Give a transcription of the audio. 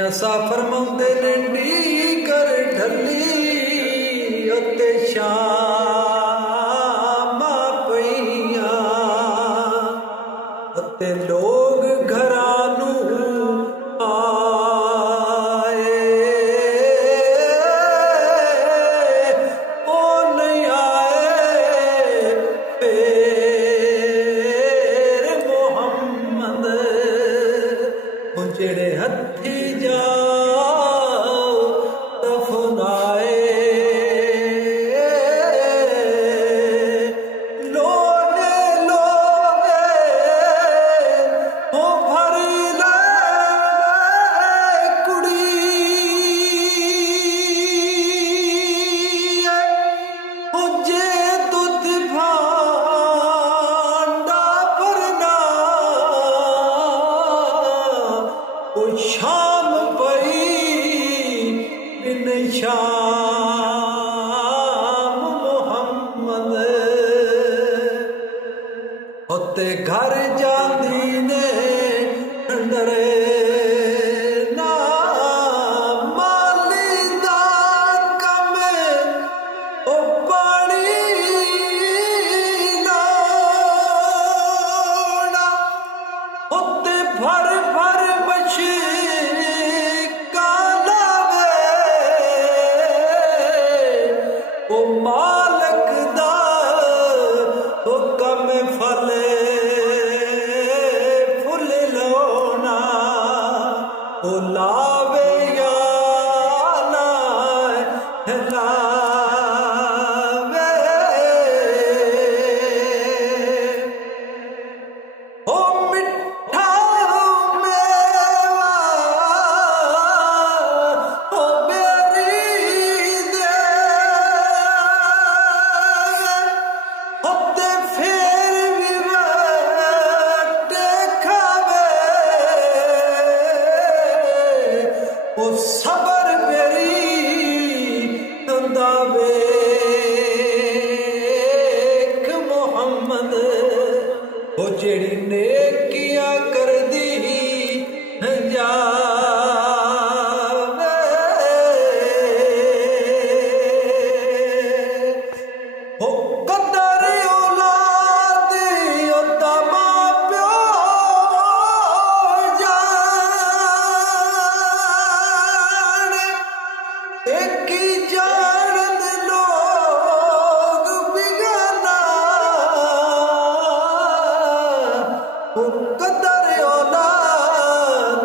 ऐसा फरमाते ने डी कर ढली उत्ते शाम पईया उत्ते लोग घरां नूं आए ओ नहीं आए फिर मोहम्मद ओ जेड़े हथी शाम पई बिन शाम मोहम्मद उत्ते घर जांदी ने डरे ना माली दा कम ओ पानी ना उत्ते भर भर मालक दा हुक्म फले फुल लोना ओ लावे या लावे ओ मिठा मेवा ओ सबर मेरी वेख मोहम्मद ओ जेड़ी नेकियां कर दी जावे ओ कदर औलाद ओदा मां प्यो की जानद लोग बिगाना कदर औलाद